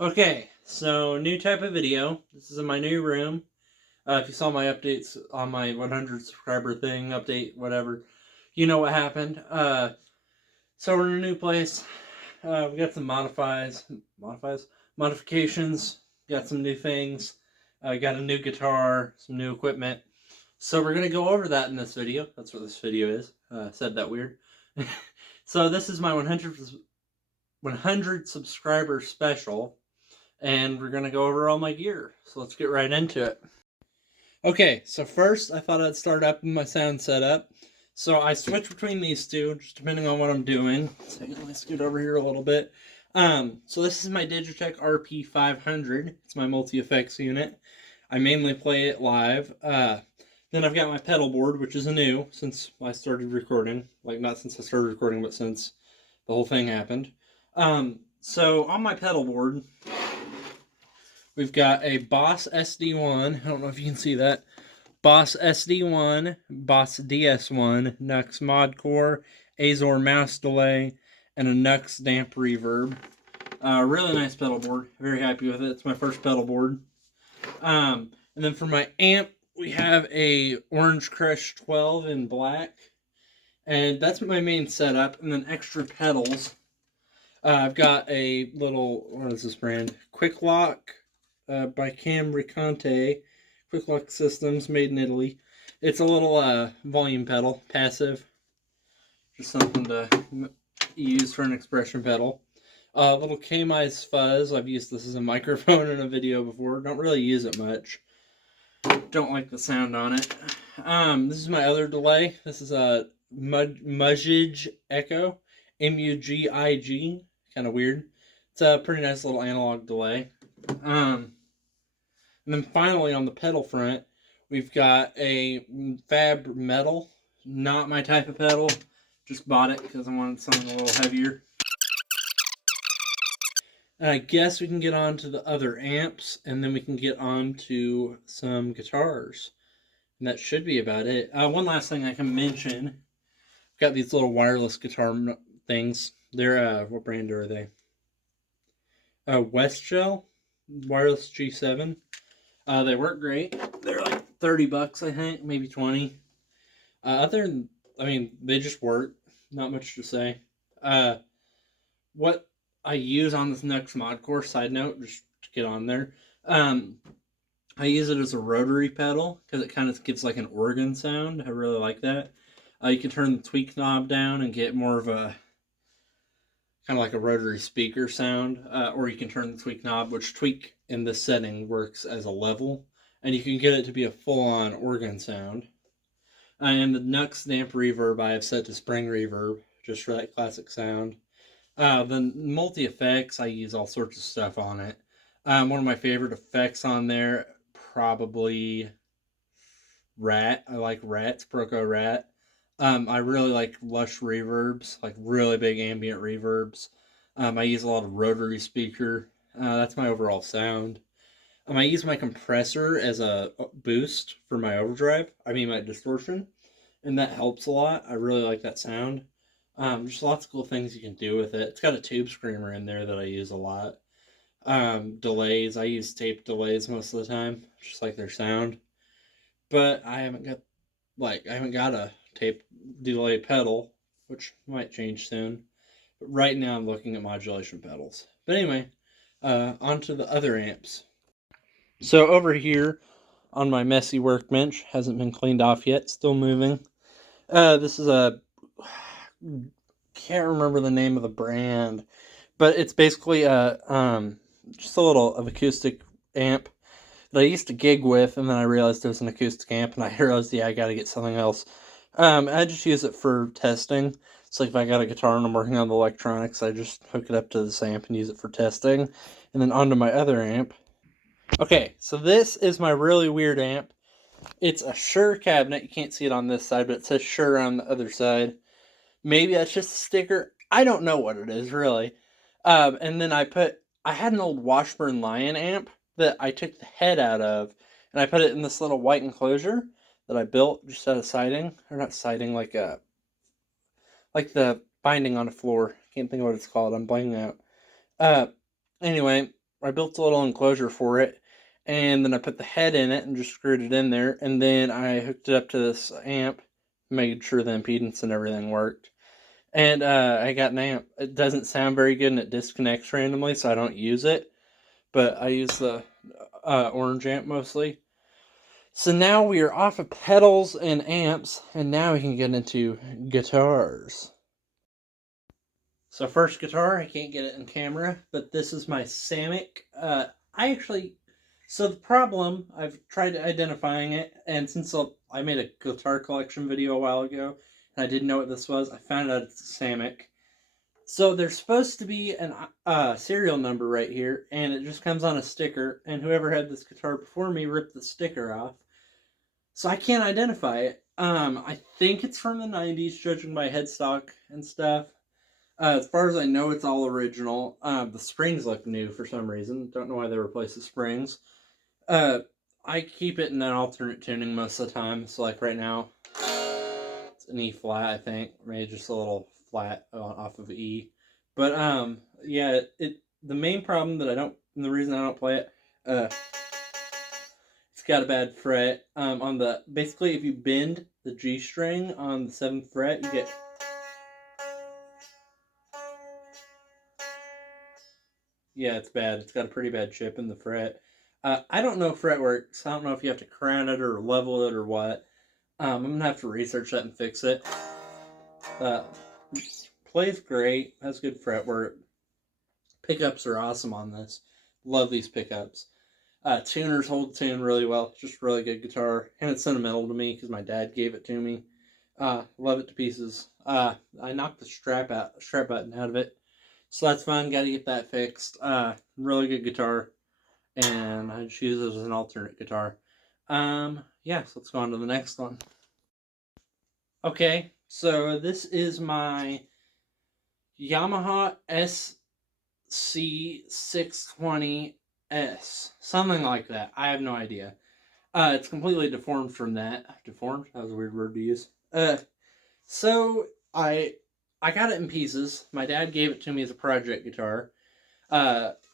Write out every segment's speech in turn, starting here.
Okay, so new type of video. This is in my new room. If you saw my updates on my 100 subscriber thing, update, whatever, you know what happened. So we're in a new place. We got some modifications. Got some new things. Got a new guitar, some new equipment. So we're gonna go over that in this video. That's what this video is. Said that weird. So this is my 100 subscriber special, and we're gonna go over all my gear. So let's get right into it. Okay, so first I thought I'd start up with my sound setup. So I switch between these two, just depending on what I'm doing. So let me scoot over here a little bit. So this is my Digitech RP500. It's my multi-effects unit. I mainly play it live. Then I've got my pedal board, which is new since I started recording. Like, not since I started recording, but since the whole thing happened. So on my pedal board, we've got a Boss SD1. I don't know if you can see that. Boss SD1, Boss DS1, Nux Mod Core, Azor Mouse Delay, and a Nux Damp Reverb. Really nice pedal board. Very happy with it. It's my first pedal board. And then for my amp, we have a Orange Crush 12 in black. And that's my main setup. And then extra pedals. I've got a little, what is this brand? Quick Lock by Cam Ricante. Quick Lock Systems, made in Italy. It's a little volume pedal, passive. Just something to use for an expression pedal. Little K-Mize Fuzz. I've used this as a microphone in a video before. Don't really use it much. Don't like the sound on it. This is my other delay. This is a Mugig Echo. M-U-G-I-G. Kind of weird. It's a pretty nice little analog delay. And then finally on the pedal front, we've got a Fab Metal. Not my type of pedal. Just bought it because I wanted something a little heavier. And I guess we can get on to the other amps, and then we can get on to some guitars. And that should be about it. One last thing I can mention. I've got these little wireless guitar things. They're, what brand are they? Westshell Wireless G7. They work great. They're like 30 bucks, I think, maybe 20. They just work. Not much to say. What I use on this Nux Mod Core, side note, just to get on there. I use it as a rotary pedal because it kind of gives like an organ sound. I really like that. You can turn the tweak knob down and get more of a kind of like a rotary speaker sound, or you can turn the tweak knob, which tweak in this setting works as a level, and you can get it to be a full-on organ sound. And the Nux Damp Reverb I have set to spring reverb, just for that classic sound. The multi-effects, I use all sorts of stuff on it. One of my favorite effects on there, probably Rat. I like Rat's Proco Rat. I really like lush reverbs, like really big ambient reverbs. I use a lot of rotary speaker. That's my overall sound. I use my compressor as a boost for my overdrive. My distortion, and that helps a lot. I really like that sound. Just lots of cool things you can do with it. It's got a tube screamer in there that I use a lot. Delays, I use tape delays most of the time, just like their sound. But I haven't got a tape delay pedal, which might change soon. But right now I'm looking at modulation pedals. But anyway, onto the other amps. So over here on my messy workbench, hasn't been cleaned off yet, still moving. This is a, can't remember the name of the brand, but it's basically just a little of acoustic amp that I used to gig with, and then I realized it was an acoustic amp, and I realized, yeah, I gotta get something else. I just use it for testing. It's like if I got a guitar and I'm working on the electronics, I just hook it up to this amp and use it for testing. And then onto my other amp. Okay, so this is my really weird amp. It's a Shure cabinet. You can't see it on this side, but it says Shure on the other side. Maybe that's just a sticker. I don't know what it is, really. And then I had an old Washburn Lion amp that I took the head out of, and I put it in this little white enclosure that I built just out of siding, or not siding, like the binding on the floor. Can't think of what it's called. I'm blanking out. Anyway, I built a little enclosure for it, and then I put the head in it and just screwed it in there, and then I hooked it up to this amp, made sure the impedance and everything worked. And I got an amp. It doesn't sound very good and it disconnects randomly, so I don't use it. But I use the orange amp mostly. So now we are off of pedals and amps, and now we can get into guitars. So first guitar, I can't get it in camera, but this is my Samick. So the problem, I've tried identifying it, and since I made a guitar collection video a while ago, and I didn't know what this was, I found out it's a Samick. So there's supposed to be a serial number right here, and it just comes on a sticker, and whoever had this guitar before me ripped the sticker off. So I can't identify it. I think it's from the 90s, judging by headstock and stuff. As far as I know, it's all original. The springs look new for some reason. Don't know why they replaced the springs. I keep it in an alternate tuning most of the time. So like right now, it's an E flat, I think. Maybe just a little flat off of E. But yeah, the main problem the reason I don't play it, it's got a bad fret. Basically if you bend the G string on the 7th fret, you get. Yeah, it's bad. It's got a pretty bad chip in the fret. I don't know if fret works. I don't know if you have to crown it or level it or what. I'm going to have to research that and fix it. Plays great. Has good fretwork. Pickups are awesome on this. Love these pickups. Tuners hold tune really well. Just really good guitar. And it's sentimental to me because my dad gave it to me. Love it to pieces. I knocked the strap button out of it. So that's fun. Got to get that fixed. Really good guitar. And I just use it as an alternate guitar. Yeah, so let's go on to the next one. Okay, so this is my Yamaha SC620S. Something like that. I have no idea. It's completely deformed from that. Deformed? That was a weird word to use. So I got it in pieces. My dad gave it to me as a project guitar.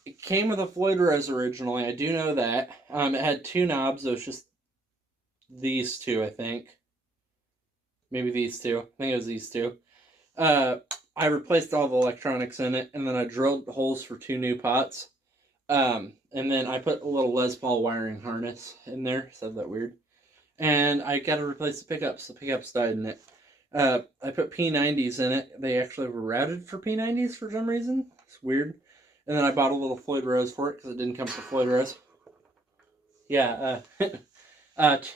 It came with a Floyd Rose originally. I do know that. It had 2 knobs. It was just these 2, I think. Maybe these 2. I think it was these 2. I replaced all the electronics in it, and then I drilled holes for 2 new pots. And then I put a little Les Paul wiring harness in there. Sounds that weird. And I got to replace the pickups. The pickups died in it. I put P90s in it. They actually were routed for P90s for some reason. It's weird. And then I bought a little Floyd Rose for it because it didn't come with the Floyd Rose. Yeah,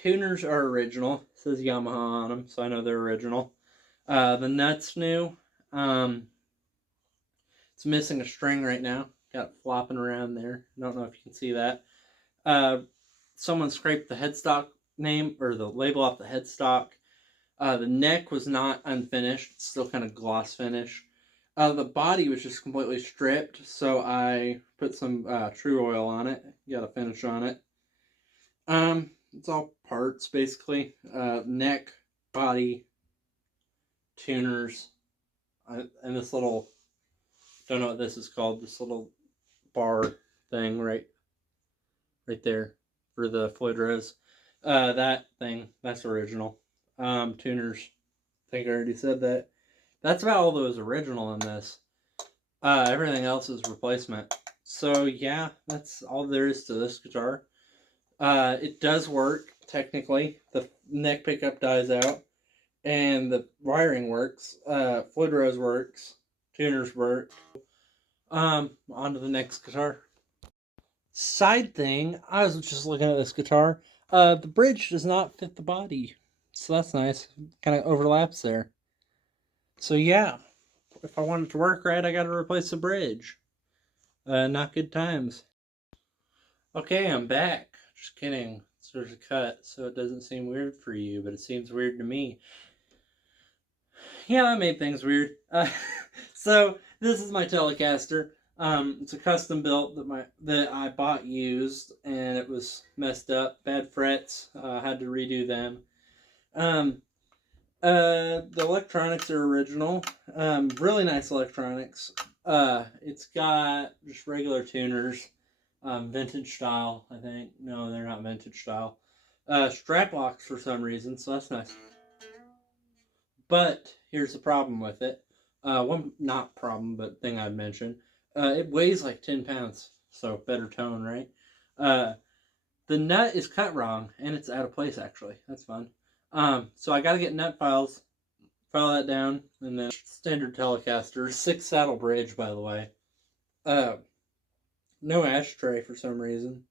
tuners are original. It says Yamaha on them, so I know they're original. The nut's new. It's missing a string right now. Got it flopping around there. Don't know if you can see that. Someone scraped the headstock name or the label off the headstock. The neck was not unfinished. It's still kind of gloss finish. The body was just completely stripped, so I put some True Oil on it. Got a finish on it. It's all parts basically. Neck, body, tuners, and this little, don't know what this is called. This little bar thing right there for the Floyd Rose. That thing, that's original. Tuners, I think I already said that. That's about all that was original in this. Everything else is replacement. So yeah, that's all there is to this guitar. It does work, technically. The neck pickup dies out. And the wiring works. Floyd Rose works. Tuners work. On to the next guitar. Side thing, I was just looking at this guitar. The bridge does not fit the body. So that's nice. Kind of overlaps there. So yeah, if I want it to work right, I gotta replace the bridge. Not good times. Okay, I'm back. Just kidding. There's a cut, so it doesn't seem weird for you, but it seems weird to me. Yeah, that made things weird. So this is my Telecaster. It's a custom built that I bought used, and it was messed up, bad frets. Had to redo them. The electronics are original. Really nice electronics. It's got just regular tuners. Vintage style, I think. No, they're not vintage style. Strap locks for some reason, so that's nice. But here's the problem with it. One not problem, but thing I'd mention. It weighs like 10 pounds, so better tone, right? The nut is cut wrong, and it's out of place actually. That's fun. So I gotta get nut files, file that down, and then standard Telecaster, 6 saddle bridge, by the way. No ashtray for some reason.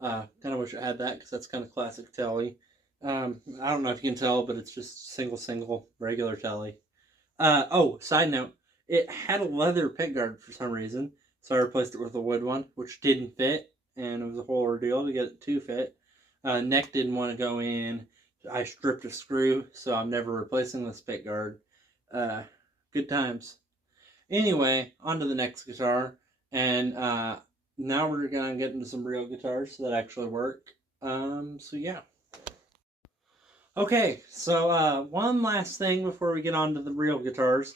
Kind of wish I had that because that's kind of classic telly. I don't know if you can tell, but it's just single, regular telly. Oh, side note, it had a leather pickguard for some reason, so I replaced it with a wood one, which didn't fit, and it was a whole ordeal to get it to fit. Neck didn't want to go in. I stripped a screw, so I'm never replacing this pickguard. Good times. Anyway, on to the next guitar, and now we're gonna get into some real guitars that actually work. So yeah. Okay, so one last thing before we get on to the real guitars.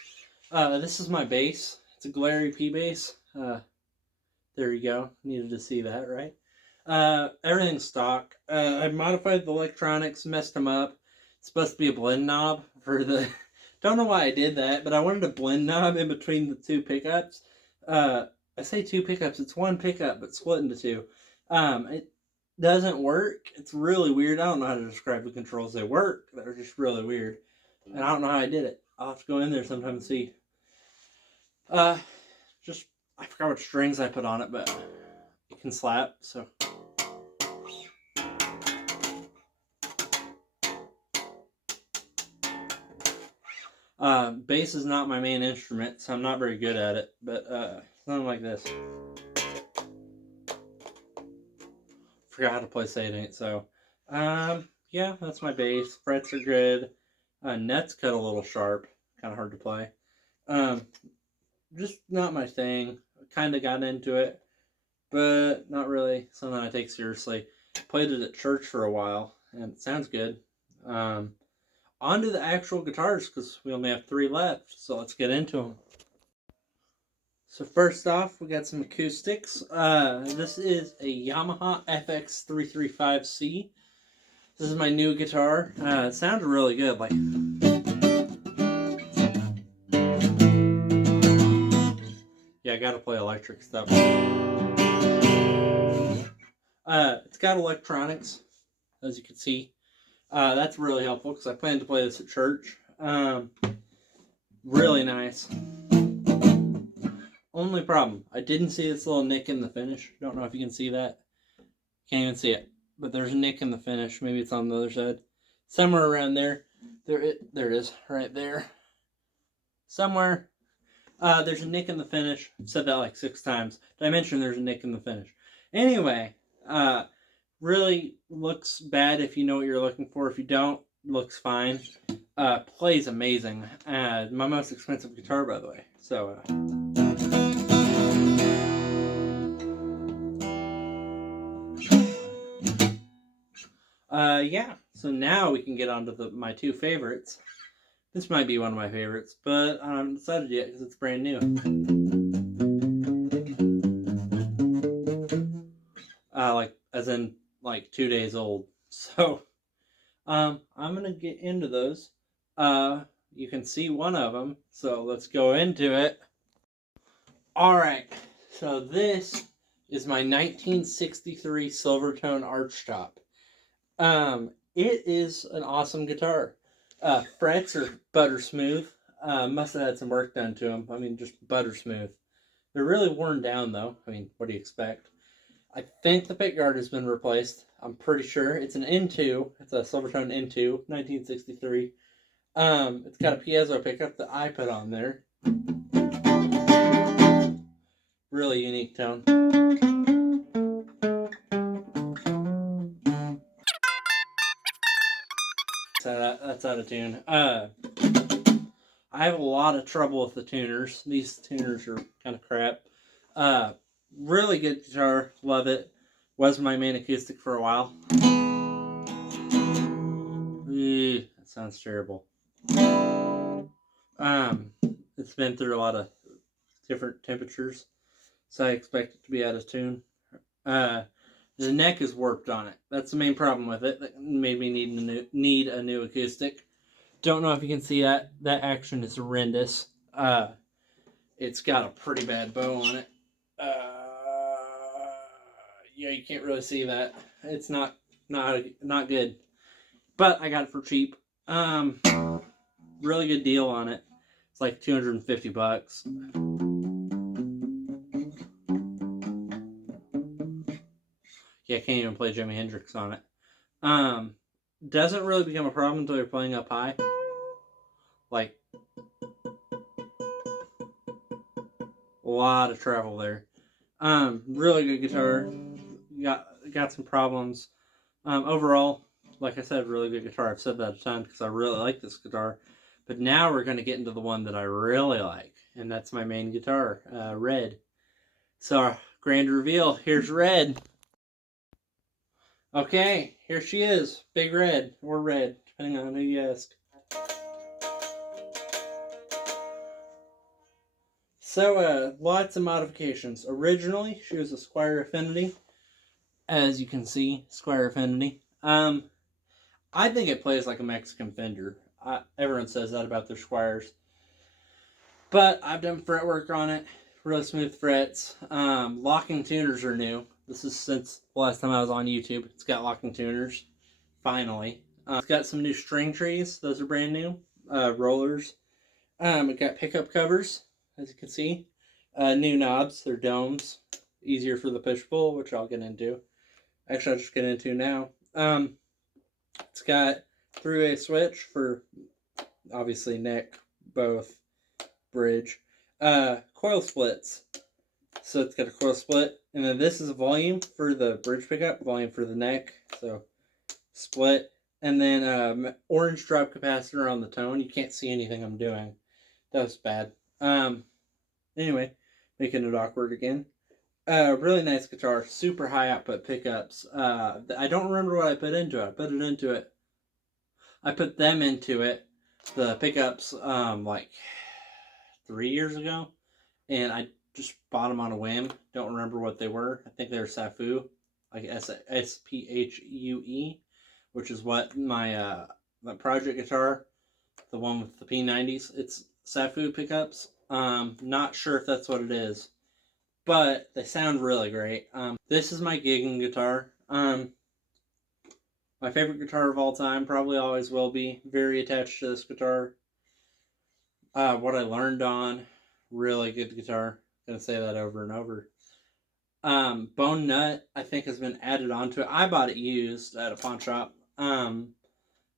This is my bass. It's a Glary P bass. There you go. Needed to see that, right? Everything's stock. I modified the electronics, messed them up. It's supposed to be a blend knob for the... Don't know why I did that, but I wanted a blend knob in between the two pickups. I say two pickups. It's one pickup, but split into two. It doesn't work. It's really weird. I don't know how to describe the controls. They work. They're just really weird. And I don't know how I did it. I'll have to go in there sometime and see. Just, I forgot what strings I put on it, but it can slap, so. Bass is not my main instrument, so I'm not very good at it, but something like this. Forgot how to play Say-It-Ain't, so yeah, that's my bass. Frets are good. Nuts cut a little sharp, kind of hard to play. Just not my thing. Kind of got into it, but not really something I take seriously. Played it at church for a while, and it sounds good. On to the actual guitars, because we only have 3 left, so let's get into them. So first off, we got some acoustics. This is a Yamaha FX335C. This is my new guitar. It sounds really good. Like, yeah, I gotta play electric stuff. It's got electronics, as you can see. That's really helpful because I plan to play this at church. Really nice. Only problem, I didn't see this little nick in the finish. Don't know if you can see that. Can't even see it. But there's a nick in the finish. Maybe it's on the other side. Somewhere around there. There it is. Right there. Somewhere. There's a nick in the finish. I've said that like 6 times. Did I mention there's a nick in the finish? Anyway, really looks bad if you know what you're looking for. If you don't, looks fine. Plays amazing. My most expensive guitar, by the way. So, yeah. So now we can get on to my 2 favorites. This might be one of my favorites, but I haven't decided yet because it's brand new. As in, 2 days old. So, I'm gonna get into those. You can see one of them, so let's go into it. Alright, so this is my 1963 Silvertone Archtop. It is an awesome guitar. Frets are butter smooth. Must have had some work done to them. I mean, just butter smooth. They're really worn down, though. I mean, what do you expect? I think the pickguard has been replaced. I'm pretty sure. It's an N2. It's a Silvertone N2, 1963. It's got a piezo pickup that I put on there. Really unique tone. That's out of tune. I have a lot of trouble with the tuners. These tuners are kind of crap. Really good guitar. Love it. Was my main acoustic for a while. That sounds terrible. It's been through a lot of different temperatures, so I expect it to be out of tune. The neck is warped on it. That's the main problem with it. That made me need a new acoustic. Don't know if you can see that. That action is horrendous. It's got a pretty bad bow on it. Yeah, you can't really see that. It's not good. But I got it for cheap. Really good deal on it. It's like $250. Yeah, I can't even play Jimi Hendrix on it. Doesn't really become a problem until you're playing up high. Like, a lot of treble there. Really good guitar. Got some problems. Overall, like I said, really good guitar. I've said that a ton because I really like this guitar. But now we're going to get into the one that I really like. And that's my main guitar, Red. So, grand reveal. Here's Red. Okay, here she is. Big Red, or Red, depending on who you ask. So, lots of modifications. Originally, she was a Squier Affinity. As you can see, Squier Affinity. I think it plays like a Mexican Fender. Everyone says that about their Squiers. But I've done fretwork on it. Really smooth frets. Locking tuners are new. This is since the last time I was on YouTube. It's got locking tuners. Finally. It's got some new string trees. Those are brand new. Rollers. It got pickup covers, as you can see. New knobs. They're domes. Easier for the push-pull, which I'll get into. Actually, I'll just get into now. It's got three-way switch for, obviously, neck, both, bridge. Coil splits. So it's got a coil split. And then this is a volume for the bridge pickup, volume for the neck. So split. And then orange drop capacitor on the tone. You can't see anything I'm doing. That was bad. Anyway, making it awkward again. Really nice guitar. Super high output pickups. I don't remember what I put into it. I put them into it. The pickups, like 3 years ago. And I just bought them on a whim. Don't remember what they were. I think they were Safu, like Sphure, which is what my project guitar, the one with the P90s, it's Safu pickups. Not sure if that's what it is, but they sound really great. This is my gigging guitar. My favorite guitar of all time, probably always will be. Very attached to this guitar. What I learned on, really good guitar. Gonna say that over and over. Bone nut, I think, has been added onto it. I bought it used at a pawn shop.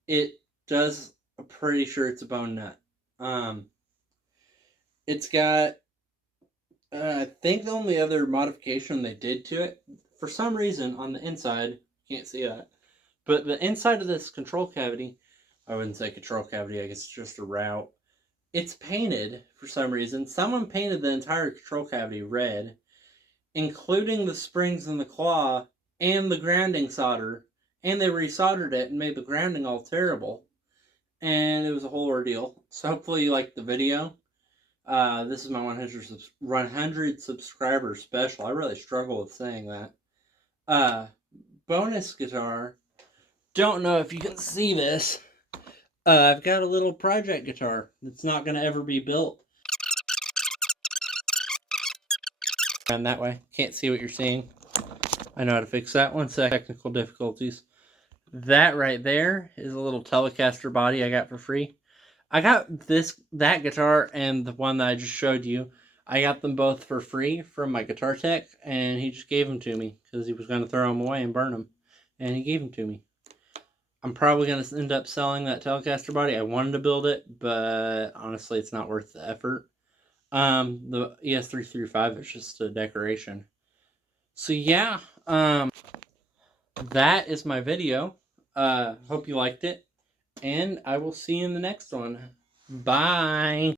It does. I'm pretty sure it's a bone nut. It's got. I think the only other modification they did to it, for some reason, on the inside, can't see that, but the inside of this control cavity, I wouldn't say control cavity. I guess it's just a route. It's painted for some reason. Someone painted the entire control cavity red, including the springs and the claw and the grounding solder, and they resoldered it and made the grounding all terrible. And it was a whole ordeal. So hopefully you liked the video. This is my 100 subscriber special. I really struggle with saying that. Bonus guitar. Don't know if you can see this. I've got a little project guitar that's not going to ever be built. And that way, can't see what you're seeing. I know how to fix that. One sec. Technical difficulties. That right there is a little Telecaster body I got for free. I got that guitar and the one that I just showed you. I got them both for free from my guitar tech, and he just gave them to me because he was going to throw them away and burn them, and he gave them to me. I'm probably going to end up selling that Telecaster body. I wanted to build it, but honestly, it's not worth the effort. The ES335 is just a decoration. So yeah, that is my video. Hope you liked it, and I will see you in the next one. Bye.